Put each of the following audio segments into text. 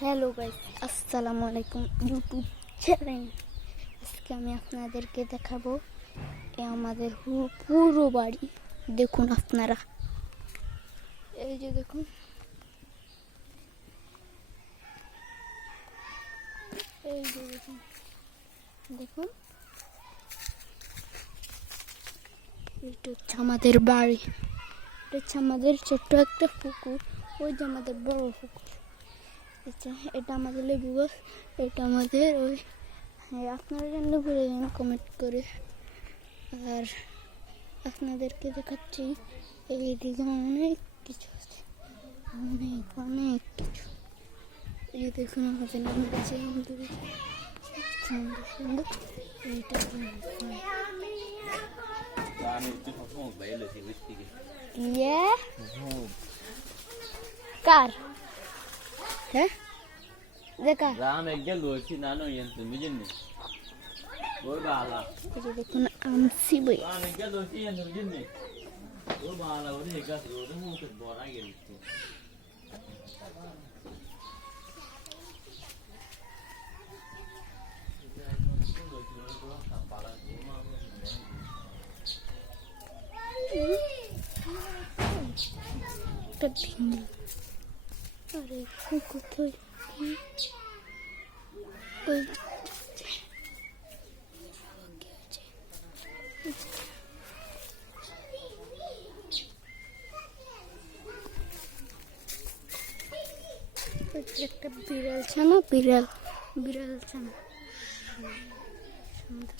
Hello guys, আসসালামু আলাইকুম YouTube channel. আজকে আমি আপনাদেরকে দেখাবো আমাদের পুরো বাড়ি। দেখুন আপনারা, এই যে দেখুন, এই যে দেখুন, দেখুন এটা হচ্ছে আমাদের বাড়ি। এটা হচ্ছে আমাদের ছোট্ট একটা পুকুর। ওই যে আমাদের বড় পুকুর। আচ্ছা, এটা আমাদের লেবু গাছ। এটা আমাদের ওই, হ্যাঁ, আপনারা জানলে বলে দেন কমেন্ট করে। আর আপনাদেরকে দেখাচ্ছি এইদিকে অনেক কিছু আছে, অনেক অনেক কিছু। এই যে দেখুন আমাদের নাম গাছে সুন্দর সুন্দর। এইটা কার? হ্যাঁ, দেখা দেখুন আমসি বই। আরে কোথায় একটা বিড়াল ছানা, বিড়াল ছানা সুন্দর।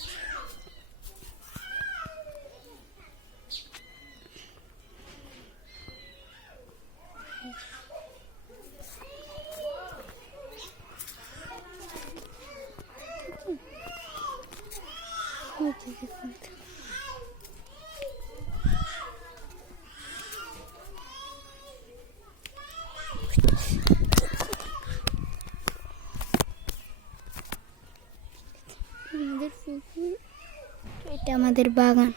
আমাদের পুকুর, এটা আমাদের বাগান।